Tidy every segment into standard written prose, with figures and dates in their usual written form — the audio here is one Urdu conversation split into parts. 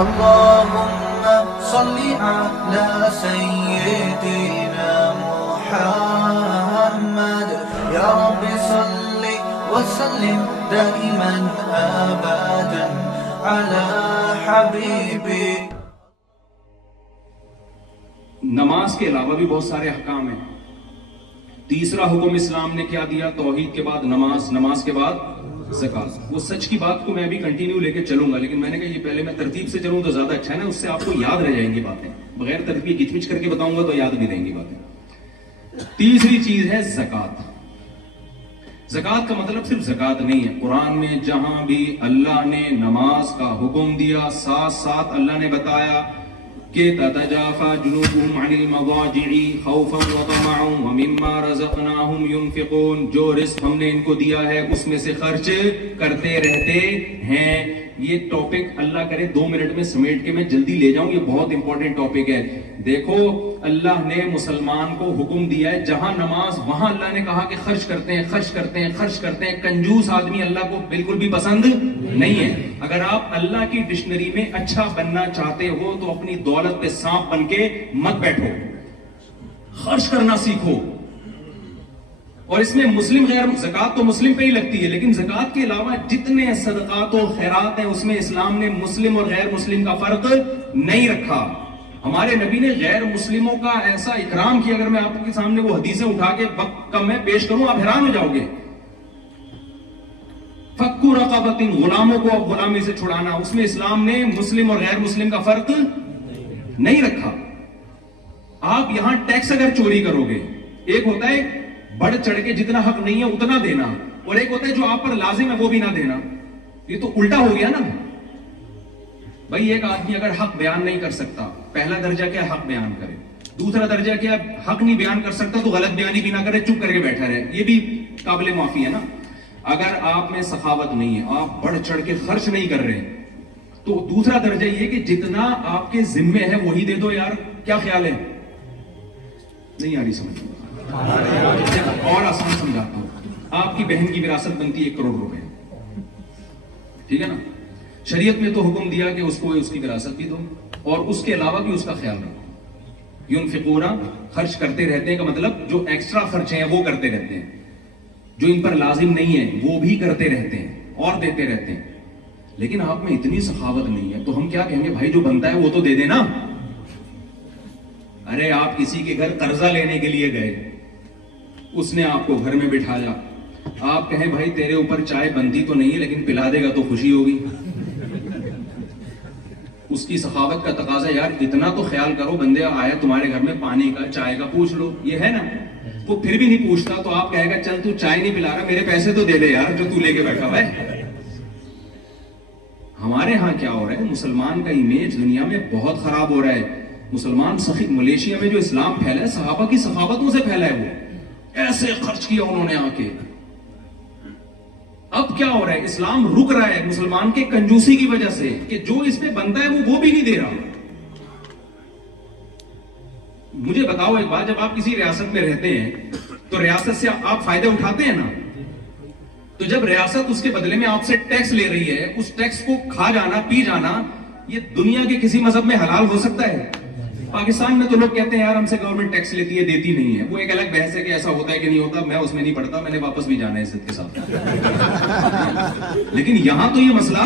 اللهم صل على سيدنا محمد يا رب صل وسلم دائما أبدا على حبيبي. نماز کے علاوہ بھی بہت سارے احکام ہیں. تیسرا حکم اسلام نے کیا دیا؟ توحید کے بعد نماز، نماز کے بعد زکات. وہ سچ کی بات کو میں ابھی کنٹینیو لے کے چلوں گا، لیکن میں نے کہا یہ پہلے میں ترتیب سے چلوں تو زیادہ اچھا ہے نا، اس سے آپ کو یاد رہ جائیں گی باتیں. بغیر ترتیب گچ پچ کر کے بتاؤں گا تو یاد نہیں رہیں گی باتیں. تیسری چیز ہے زکات. زکات کا مطلب صرف زکات نہیں ہے. قرآن میں جہاں بھی اللہ نے نماز کا حکم دیا، ساتھ ساتھ اللہ نے بتایا کہ تتجافى جنوبهم عن المضاجع خوفا وطمعا ومما رزقناهم ينفقون. جو رزق ہم نے ان کو دیا ہے اس میں سے خرچ کرتے رہتے ہیں. یہ ٹاپک اللہ کرے 2 منٹ میں سمیٹ کے میں جلدی لے جاؤں. یہ بہت امپورٹنٹ ٹاپک ہے. دیکھو اللہ نے مسلمان کو حکم دیا ہے جہاں نماز وہاں اللہ نے کہا کہ خرچ کرتے ہیں، خرچ کرتے ہیں، خرچ کرتے ہیں. کنجوس آدمی اللہ کو بالکل بھی پسند نہیں ہے. اگر آپ اللہ کی ڈکشنری میں اچھا بننا چاہتے ہو تو اپنی دولت پہ سانپ بن کے مت بیٹھو، خرچ کرنا سیکھو. اور اس میں مسلم غیر زکات تو مسلم پہ ہی لگتی ہے، لیکن زکات کے علاوہ جتنے صدقات و خیرات ہیں اس میں اسلام نے مسلم اور غیر مسلم کا فرق نہیں رکھا. ہمارے نبی نے غیر مسلموں کا ایسا اکرام کیا. اگر میں آپ کے سامنے وہ حدیثیں اٹھا کے وقت کم میں پیش کروں آپ حیران ہو جاؤ گے. فَكُّ رَقَبَةٍ، غلاموں کو اب غلامی سے چھڑانا، اس میں اسلام نے مسلم اور غیر مسلم کا فرق نہیں رکھا. آپ یہاں ٹیکس اگر چوری کرو گے، ایک ہوتا ہے بڑھ چڑھ کے جتنا حق نہیں ہے اتنا دینا، اور ایک ہوتا ہے جو آپ پر لازم ہے وہ بھی نہ دینا. یہ تو الٹا ہو گیا نا بھائی. ایک آدمی اگر حق بیان نہیں کر سکتا، پہلا درجہ کیا حق بیان کرے، دوسرا درجہ کیا حق نہیں بیان کر سکتا تو غلط بیانی بھی نہ کرے، چپ کر کے بیٹھا رہے. یہ بھی قابل معافی ہے نا. اگر آپ میں سخاوت نہیں ہے، آپ بڑھ چڑھ کے خرچ نہیں کر رہے، تو دوسرا درجہ یہ کہ جتنا آپ کے ذمے ہے وہی دے دو. یار کیا خیال ہے؟ نہیں آ رہی سمجھ؟ اور آسان سمجھاتا ہوں. آپ کی بہن کی وراثت بنتی ہے 1 کروڑ روپے، ٹھیک ہے نا. شریعت میں تو حکم دیا کہ اس کو اس کی وراثت بھی دو اور اس کے علاوہ بھی اس کا خیال رکھو. ينفقون، خرچ کرتے رہتے ہیں کا مطلب جو ایکسٹرا خرچے ہیں وہ کرتے رہتے ہیں، جو ان پر لازم نہیں ہے وہ بھی کرتے رہتے ہیں اور دیتے رہتے ہیں. لیکن آپ میں اتنی سخاوت نہیں ہے تو ہم کیا کہیں گے؟ بھائی جو بنتا ہے وہ تو دے دینا. ارے آپ کسی کے گھر قرضہ لینے کے لیے گئے، اس نے آپ کو گھر میں بٹھایا، آپ کہیں بھائی تیرے اوپر چائے بنتی تو نہیں ہے لیکن پلا دے گا تو خوشی ہوگی. اس کی سخاوت کا تقاضا یار اتنا تو خیال کرو، بندے آیا تمہارے گھر میں پانی کا چائے کا پوچھ لو. یہ ہے نا. وہ پھر بھی نہیں پوچھتا تو آپ کہے گا چل تو چائے نہیں پلا رہا، میرے پیسے تو دے دے یار جو تو لے کے بیٹھا ہوا ہے. ہمارے ہاں کیا ہو رہا ہے؟ مسلمان کا امیج دنیا میں بہت خراب ہو رہا ہے. مسلمان سخی ملیشیا میں جو اسلام پھیلا ہے صحابہ کی سخاوتوں سے پھیلا ہے. وہ ایسے خرچ کیا انہوں نے آ کے. اب کیا ہو رہا ہے؟ اسلام رک رہا ہے مسلمان کے کنجوسی کی وجہ سے کہ جو اس پہ بنتا ہے وہ بھی نہیں دے رہا. مجھے بتاؤ ایک بات، جب آپ کسی ریاست میں رہتے ہیں تو ریاست سے آپ فائدے اٹھاتے ہیں نا. تو جب ریاست اس کے بدلے میں آپ سے ٹیکس لے رہی ہے، اس ٹیکس کو کھا جانا پی جانا یہ دنیا کے کسی مذہب میں حلال ہو سکتا ہے؟ پاکستان میں تو لوگ کہتے ہیں یار ہم سے گورنمنٹ ٹیکس لیتی ہے دیتی نہیں ہے. وہ ایک الگ بحث ہے کہ ایسا ہوتا ہے کہ نہیں ہوتا، میں اس میں نہیں پڑھتا، میں نے واپس بھی جانا ہے عزت کے ساتھ. لیکن یہاں تو یہ مسئلہ،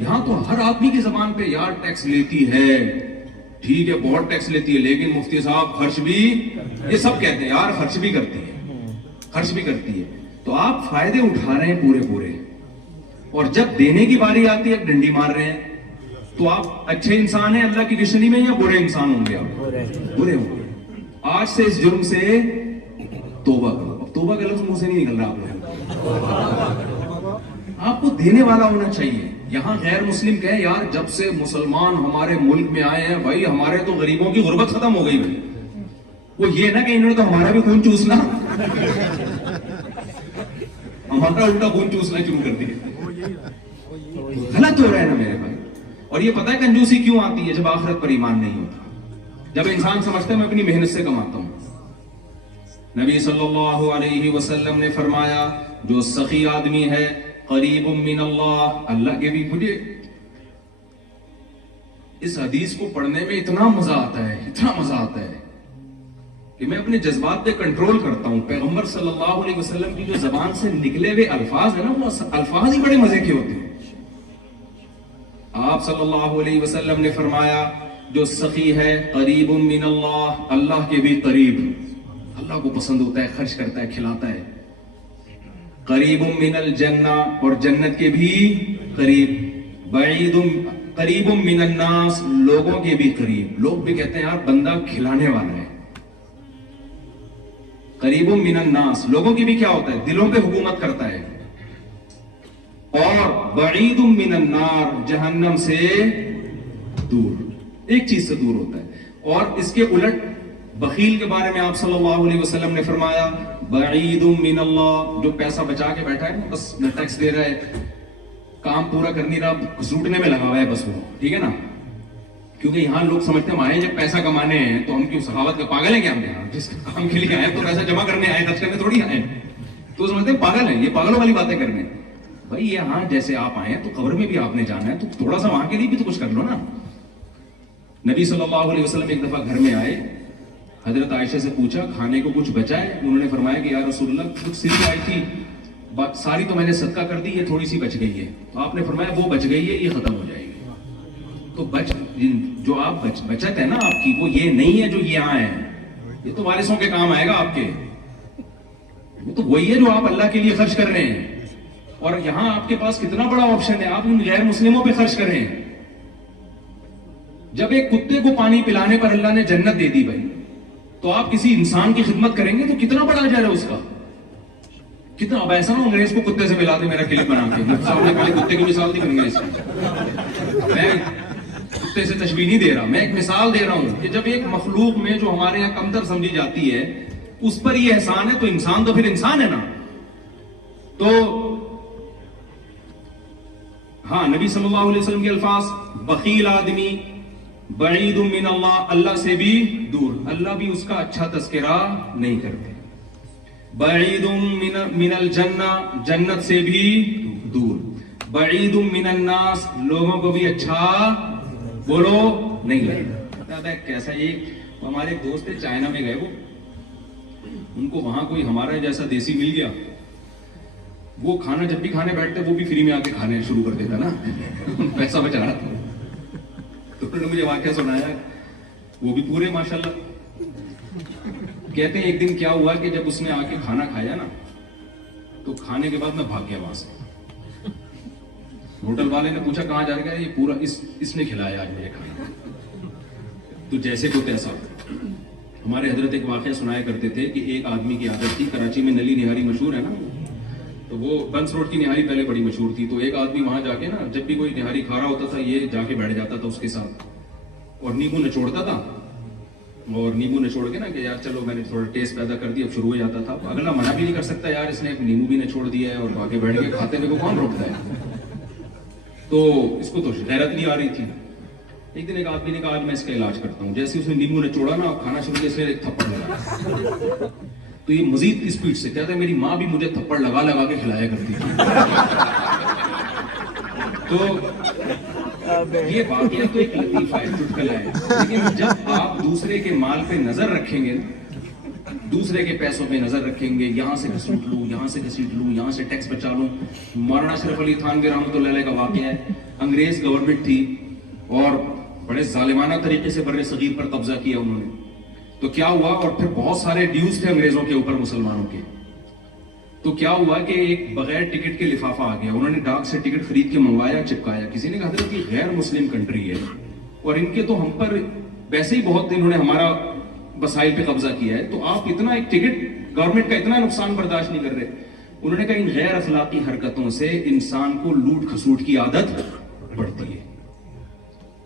یہاں تو ہر آدمی کی زبان پہ یار ٹیکس لیتی ہے. ٹھیک ہے بہت ٹیکس لیتی ہے لیکن مفتی صاحب خرچ بھی، یہ سب کہتے ہیں یار خرچ بھی کرتی ہے، خرچ بھی کرتی ہے. تو آپ فائدے اٹھا رہے ہیں پورے پورے، اور جب دینے کی باری آتی ہے ڈنڈی مار رہے ہیں. تو آپ اچھے انسان ہیں اللہ کی ڈکشنری میں یا برے انسان ہوں گے؟ آپ برے ہوں گے. آج سے اس جرم سے توبہ کرو. اب توبہ کا لفظ منہ سے نہیں نکل رہا آپ کو دینے والا ہونا چاہیے. یہاں غیر مسلم کہے یار جب سے مسلمان ہمارے ملک میں آئے ہیں بھائی ہمارے تو غریبوں کی غربت ختم ہو گئی بھائی. وہ یہ نہ کہ انہوں نے تو ہمارا بھی خون چوسنا، ہمارا الٹا خون چوسنا شروع کر دیا. غلط ہو رہا ہے نا میرے بھائی. اور یہ پتہ ہے کنجوسی کیوں آتی ہے؟ جب آخرت پر ایمان نہیں ہوتا، جب انسان سمجھتا ہے میں اپنی محنت سے کماتا ہوں. نبی صلی اللہ علیہ وسلم نے فرمایا جو سخی آدمی ہے قریب من اللہ، اللہ کے بھی مجھے اس حدیث کو پڑھنے میں اتنا مزہ آتا ہے کہ میں اپنے جذبات پہ کنٹرول کرتا ہوں. پیغمبر صلی اللہ علیہ وسلم کی جو زبان سے نکلے ہوئے الفاظ ہیں نا، وہ الفاظ ہی بڑے مزے کے ہوتے ہیں. آپ صلی اللہ علیہ وسلم نے فرمایا جو سخی ہے قریب من اللہ، اللہ کے بھی قریب، اللہ کو پسند ہوتا ہے، خرچ کرتا ہے، کھلاتا ہے. قریب من الجنہ، اور جنت کے بھی قریب. بعید قریب من الناس، لوگوں کے بھی قریب. لوگ بھی کہتے ہیں یار بندہ کھلانے والا ہے. قریب من الناس، لوگوں کی بھی کیا ہوتا ہے؟ دلوں پہ حکومت کرتا ہے. اور بعید من النار، جہنم سے دور، ایک چیز سے دور ہوتا ہے. اور اس کے الٹ بخیل کے بارے میں آپ صلی اللہ علیہ وسلم نے فرمایا بعید من اللہ، جو پیسہ بچا کے بیٹھا ہے، بس ٹیکس دے رہا ہے، کام پورا کر نہیں رہا، گھسوٹنے میں لگا ہوا ہے بس وہ، ٹھیک ہے نا. کیونکہ یہاں لوگ سمجھتے ہیں ہم آئے جب پیسہ کمانے ہیں تو ہم کیوں سخاوت کے پاگل ہیں کیا؟ ہم یہاں جس کام کے لیے آئے تو پیسہ جمع کرنے آئے، خرچ کرنے تھوڑی آئے. تو سمجھتے ہیں پاگل ہیں، یہ پاگلوں والی باتیں کرنے. بھائی یہاں جیسے آپ آئے ہیں تو قبر میں بھی آپ نے جانا ہے، تو تھوڑا سا وہاں کے لیے بھی تو کچھ کر لو نا. نبی صلی اللہ علیہ وسلم ایک دفعہ گھر میں آئے، حضرت عائشہ سے پوچھا کھانے کو کچھ بچا ہے؟ انہوں نے فرمایا کہ یا رسول اللہ کچھ صرف آئی تھی، ساری تو میں نے صدقہ کر دی، یہ تھوڑی سی بچ گئی ہے. تو آپ نے فرمایا وہ بچ گئی ہے، یہ ختم ہو جائے گی. تو جو آپ بچت ہے نا آپ کی، وہ یہ نہیں ہے جو یہاں ہے، یہ تو وارثوں کے کام آئے گا آپ کے. وہ تو وہی ہے جو آپ اللہ کے لیے خرچ کر رہے ہیں. اور یہاں آپ کے پاس کتنا بڑا آپشن ہے، آپ ان غیر مسلموں پہ خرچ کریں. جب ایک کتے کو پانی پلانے پر اللہ نے جنت دے دی بھائی، تو آپ کسی انسان کی خدمت کریں گے تو کتنا بڑا اجر ہے اس کا. کتنا. اب ایسا نہ انگریز کو کتے سے ملا دے میرا کلپ بنا کے، صاحب نے کہا کتے کی مثال نہیں انگریز کی. میں کتے سے تشبیہ نہیں دے رہا، میں ایک مثال دے رہا ہوں کہ جب ایک مخلوق میں جو ہمارے یہاں کمتر سمجھی جاتی ہے اس پر یہ احسان ہے، تو انسان تو پھر انسان ہے نا. تو ہاں، نبی صلی اللہ علیہ وسلم کے الفاظ، بخیل آدمی بعید من اللہ، اللہ سے بھی دور، اللہ بھی اس کا اچھا تذکرہ نہیں کرتے. بعید من الجنہ، جنت سے بھی دور. بعید من الناس، لوگوں کو بھی اچھا بولو نہیں لگتا. کیسا یہ ہمارے ایک دوست تھے چائنا میں گئے، وہ ان کو وہاں کوئی ہمارا جیسا دیسی مل گیا، وہ کھانا جب بھی کھانے بیٹھتے وہ بھی فری میں آ کے کھانے شروع کر دیتا نا، پیسہ بچا رہا تھا. تو انہوں نے مجھے واقعہ سنایا، وہ بھی پورے ماشاءاللہ. کہتے ہیں ایک دن کیا ہوا کہ جب اس نے آ کے کھانا کھایا نا، تو کھانے کے بعد میں بھاگ گیا وہاں سے. ہوٹل والے نے پوچھا کہاں جا رہا ہے؟ یہ پورا اس نے کھلایا آج مجھے کھانا. تو جیسے کو تیسا. ہمارے حضرت ایک واقعہ سنایا کرتے تھے کہ ایک آدمی کی عادت تھی، کراچی میں نلی نہاری مشہور ہے نا، تو وہ بنس روڈ کی نہاری پہلے بڑی مشہور تھی. تو ایک آدمی وہاں جا کے نا، جب بھی کوئی نہاری کھا رہا ہوتا تھا یہ جا کے بیٹھ جاتا تھا اس کے ساتھ اور نیمبو نچوڑتا تھا. اور نیمبو نچوڑ کے نا کہ یار چلو میں نے تھوڑا ٹیسٹ پیدا کر دیا، اب شروع ہو جاتا تھا. اگلا منع بھی نہیں کر سکتا یار اس نے نیمبو بھی نچوڑ دیا ہے اور آگے بیٹھ کے کھاتے ہوئے کو کون روکتا ہے. تو اس کو تو غیرت نہیں آ رہی تھی. ایک دن ایک آدمی نے کہا آج میں اس کا علاج کرتا ہوں. جیسے اس نے نیمبو نچوڑا نا، کھانا شروع کیا، اس نے ایک تھپڑ لگا. تو یہ مزید اسپیڈ سے کہتا ہے میری ماں بھی مجھے تھپڑ لگا لگا کے کھلایا کرتی تھی. تو یہ واقعہ تو ایک لطیفہ ہے، چٹکلا ہے، لیکن جب آپ دوسرے کے مال پہ نظر رکھیں گے، دوسرے کے پیسوں پہ نظر رکھیں گے، یہاں سے گھسیٹ لوں، یہاں سے گھسیٹ لوں، یہاں سے ٹیکس بچا لوں. مولانا اشرف علی تھانوی رحمۃ اللہ علیہ کا واقعہ ہے. انگریز گورنمنٹ تھی اور بڑے ظالمانہ طریقے سے بر صغیر پر قبضہ کیا انہوں نے. تو کیا ہوا، اور پھر بہت سارے ڈیوز تھے انگریزوں کے اوپر مسلمانوں کے. تو کیا ہوا کہ ایک بغیر ٹکٹ کے لفافہ آ گیا. انہوں نے ڈاک سے ٹکٹ خرید کے منگوایا، چپکایا. کسی نے کہا حضرت یہ غیر مسلم کنٹری ہے اور ان کے تو ہم پر ویسے ہی بہت انہوں نے ہمارا وسائل پہ قبضہ کیا ہے، تو آپ اتنا ایک ٹکٹ گورنمنٹ کا اتنا نقصان برداشت نہیں کر رہے. انہوں نے کہا ان غیر اخلاقی حرکتوں سے انسان کو لوٹ کھسوٹ کی عادت پڑتی ہے.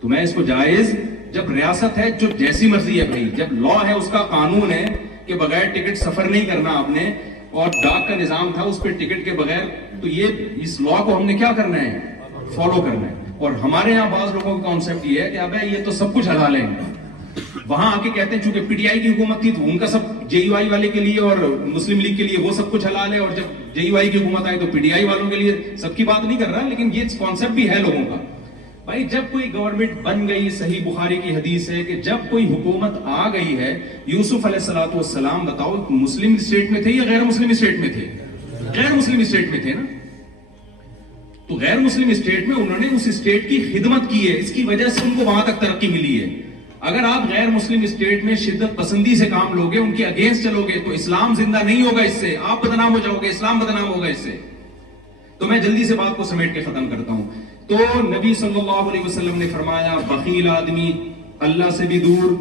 تو میں اس کو جائز، جب ریاست ہے جو جیسی مرضی ہے بھائی، جب لا ہے، اس کا قانون ہے کہ بغیر ٹکٹ سفر نہیں کرنا آپ نے، اور ڈاک کا نظام تھا اس پہ ٹکٹ کے بغیر، تو یہ اس لا کو ہم نے کیا کرنا ہے؟ فالو کرنا ہے. اور ہمارے یہاں بعض لوگوں کا کانسیپٹ یہ ہے کہ ابے یہ تو سب کچھ حلال ہے. وہاں آ کے کہتے ہیں چونکہ پی ٹی آئی کی حکومت تھی تو ان کا سب جے یو آئی والے کے لیے اور مسلم لیگ کے لیے وہ سب کچھ حلال ہے، اور جب جے یو آئی کی حکومت آئی تو پی ٹی آئی والوں کے لیے. سب کی بات نہیں کر رہا، لیکن یہ کانسیپٹ بھی ہے لوگوں کا. بھائی جب کوئی گورنمنٹ بن گئی, صحیح بخاری کی حدیث ہے کہ جب کوئی حکومت آ گئی ہے, یوسف علیہ الصلوۃ والسلام بتاؤ مسلم اسٹیٹ میں تھے یا غیر مسلم اسٹیٹ میں تھے؟ غیر مسلم اسٹیٹ میں تھے نا. تو غیر مسلم اسٹیٹ میں انہوں نے اس اسٹیٹ کی خدمت کی ہے, اس کی وجہ سے ان کو وہاں تک ترقی ملی ہے. اگر آپ غیر مسلم اسٹیٹ میں شدت پسندی سے کام لوگے, ان کے اگینسٹ چلو گے, تو اسلام زندہ نہیں ہوگا, اس سے آپ بدنام ہو جاؤ گے, اسلام بدنام ہوگا اس سے. تو میں جلدی سے بات کو سمیٹ کے ختم کرتا ہوں. تو نبی صلی اللہ علیہ وسلم نے فرمایا بخیل آدمی اللہ سے بھی دور,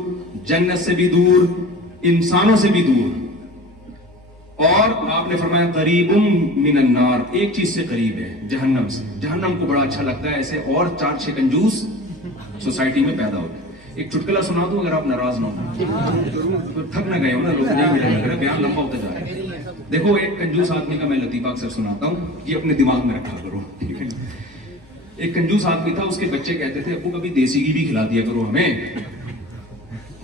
جنت سے بھی دور, انسانوں سے بھی دور. اور آپ نے فرمایا قریب من النار, ایک چیز سے قریب ہے, جہنم سے. جہنم کو بڑا اچھا لگتا ہے ایسے اور 4-6 کنجوس سوسائٹی میں پیدا ہوتے. ایک چٹکلا سنا دوں اگر آپ ناراض نہ ہو, تھک نہ گئے ہو نا, لوگ بیان لمبا ہوتا جا رہا ہے. دیکھو ایک کنجوس آدمی کا میں لطیفہ اکثر سناتا ہوں, یہ اپنے دماغ میں رکھا کرو, ٹھیک ہے. ایک کنجوس آدمی تھا, اس کے بچے کہتے تھے ابو کبھی دیسی گھی بھی کھلا دیا کرو ہمیں.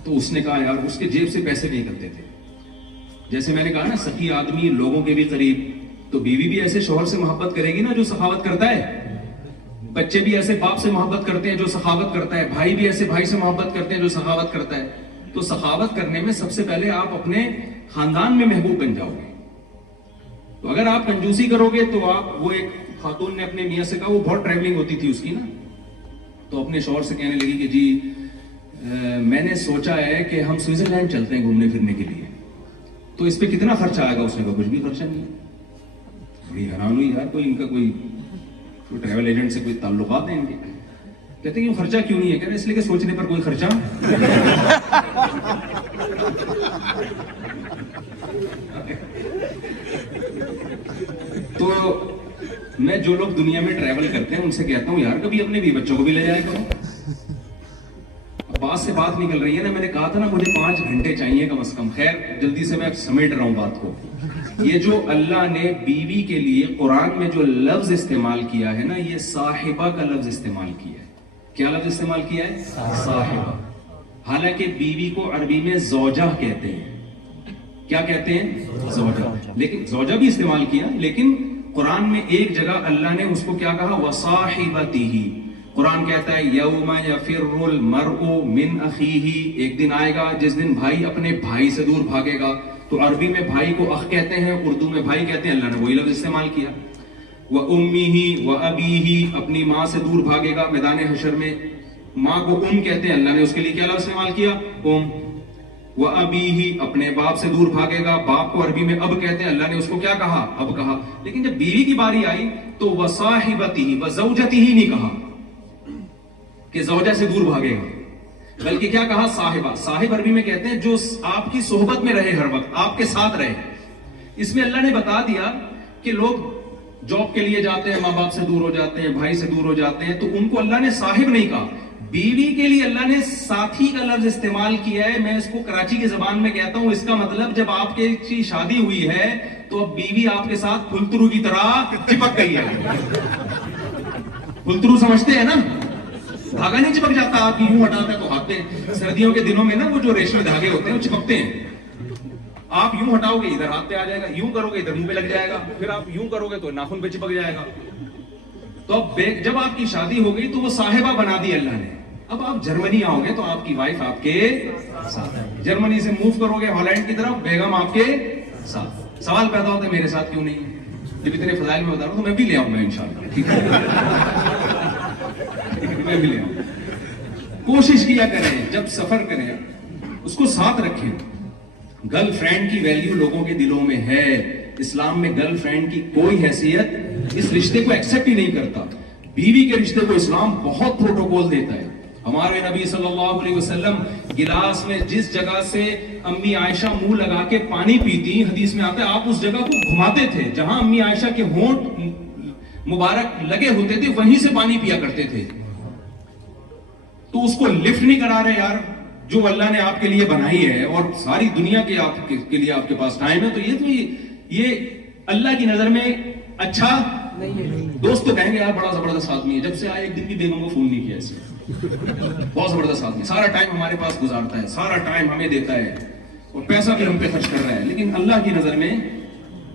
تو اس نے کہا یار, اس کے جیب سے پیسے نہیں کرتے تھے. جیسے میں نے کہا نا سخی آدمی لوگوں کے بھی قریب, تو بیوی بھی ایسے شوہر سے محبت کرے گی نا جو سخاوت کرتا ہے, بچے بھی ایسے باپ سے محبت کرتے ہیں جو سخاوت کرتا ہے, بھائی بھی ایسے بھائی سے محبت کرتے ہیں جو سخاوت کرتا ہے. تو سخاوت کرنے میں سب سے پہلے آپ اپنے خاندان میں محبوب بن جاؤ گے. تو اگر آپ کنجوسی کرو گے تو آپ, وہ ایک خاتون نے اپنے میاں سے کہا, وہ بہت ٹریولنگ ہوتی تھی اس کی نا, تو اپنے شوہر سے کہنے لگی کہ جی میں نے سوچا ہے کہ ہم سوئٹزرلینڈ چلتے ہیں گھومنے پھرنے کے لیے, تو اس پہ کتنا خرچہ آئے گا؟ اس نے کہا کچھ بھی خرچہ نہیں ہے. بڑی حیران ہوئی یار, کوئی ان کا کوئی ٹریول ایجنٹ سے کوئی تعلقات ہیں ان کے. کہتے ہیں خرچہ کیوں نہیں ہے؟ کہہ رہے اس لیے کہ سوچنے پر کوئی خرچہ. تو میں جو لوگ دنیا میں ٹریول کرتے ہیں ان سے کہتا ہوں یار کبھی اپنے بھی بچوں کو بھی لے جائے کرو. بات سے بات نکل رہی ہے نا, میں نے کہا تھا نا مجھے 5 گھنٹے چاہیے کم از کم. خیر جلدی سے میں سمیٹ رہا ہوں بات کو. یہ جو اللہ نے بیوی کے لیے قرآن میں جو لفظ استعمال کیا ہے نا, یہ صاحبہ کا لفظ استعمال کیا ہے. کیا لفظ استعمال کیا ہے؟ صاحبہ. حالانکہ بیوی کو عربی میں زوجہ کہتے ہیں. کیا کہتے ہیں؟ زوجہ. لیکن زوجہ بھی استعمال کیا, لیکن قرآن میں ایک جگہ اللہ نے اس کو کیا کہا؟ وصاحبتہ. قرآن کہتا ہے یوم یفر المرء من اخیہ, ایک دن آئے گا جس دن بھائی اپنے بھائی سے دور بھاگے گا. تو عربی میں بھائی کو اخ کہتے ہیں, اردو میں بھائی کہتے ہیں. اللہ نے وہی لفظ استعمال کیا. وَأُمِّهِ وَأَبِيهِ, اپنی ماں سے دور بھاگے گا میدان حشر میں. ماں کو کہتے ہیں, اللہ نے اس کے لیے کیا لفظ استعمال کیا؟ وَأَبِيهِ, اپنے باپ سے دور بھاگے گا. باپ کو عربی میں اب کہتے ہیں, اللہ نے اس کو کیا کہا؟ اب کہا. لیکن جب بیوی کی باری آئی تو وَصَاحِبَتِهِ وَزَوْجَتِهِ نہیں کہا کہ زوجہ سے دور بھاگے گا, بلکہ کیا کہا؟ صاحبہ. صاحب عربی میں کہتے ہیں جو آپ کی صحبت میں رہے, ہر وقت آپ کے ساتھ رہے. اس میں اللہ نے بتا دیا کہ لوگ جاب کے لیے جاتے ہیں, ماں باپ سے دور ہو جاتے ہیں, بھائی سے دور ہو جاتے ہیں, تو ان کو اللہ نے صاحب نہیں کہا. بیوی کے لیے اللہ نے ساتھی کا لفظ استعمال کیا ہے. میں اس کو کراچی کی زبان میں کہتا ہوں, اس کا مطلب جب آپ کی شادی ہوئی ہے تو اب بیوی آپ کے ساتھ پھلترو کی طرح چپک گئی ہے. پھلترو سمجھتے ہیں نا, دھاگا نہیں چپک جاتا, آپ یوں ہٹاتے ہیں تو ہاتھ پہ. سردیوں کے دنوں میں نا وہ جو ریشمی دھاگے ہوتے ہیں وہ چپکتے ہیں. آپ یوں ہٹاؤ گے ادھر ہاتھ پہ آ جائے گا, یوں کرو گے ادھر منہ پہ لگ جائے گا, پھر آپ یوں کرو گے تو ناخن پہ چپک جائے گا. تو اب جب آپ کی شادی ہو گئی تو وہ صاحبہ بنا دی اللہ نے. اب آپ جرمنی آؤ گے تو آپ کی وائف آپ کے ساتھ, جرمنی سے موو کرو گے ہالینڈ کی طرف, بیگم آپ کے ساتھ. سوال پیدا ہوتا ہے میرے ساتھ کیوں نہیں؟ جب اتنے فضائل میں بتا رہا ہوں تو میں بھی لے آؤں گا انشاءاللہ, ٹھیک ہے؟ میں بھی لے آؤں. کوشش کیا کریں جب سفر کریں اس کو ساتھ رکھیں. گرل فرینڈ کی ویلیو لوگوں کے دلوں میں ہے. اسلام میں گرل فرینڈ کی کوئی حیثیت اس رشتے کو ایکسپٹ ہی نہیں کرتا. بیوی کے رشتے کو اسلام بہت پروٹوکول دیتا ہے. ہمارے نبی صلی اللہ علیہ وسلم گلاس میں جس جگہ سے امی عائشہ منہ لگا کے پانی پیتی, حدیث میں آتا ہے آپ اس جگہ کو گھماتے تھے جہاں امی عائشہ کے ہونٹ مبارک لگے ہوتے تھے, وہیں سے پانی پیا کرتے تھے. تو اس کو لفٹ نہیں کرا رہے یار, جو اللہ نے آپ کے لیے بنائی ہے اور ساری دنیا کے آپ کے لیے آپ کے پاس ٹائم ہے, تو یہ اللہ کی نظر میں اچھا دوست. تو کہیں گے یار بڑا زبردست آدمی ہے, جب سے آئے ایک دن بھی بیگم کو فون نہیں کیا اسے, بہت زبردست آدمی, سارا ٹائم ہمارے پاس گزارتا ہے, سارا ٹائم ہمیں دیتا ہے اور پیسہ بھی ہم پہ خرچ کر رہا ہے. لیکن اللہ کی نظر میں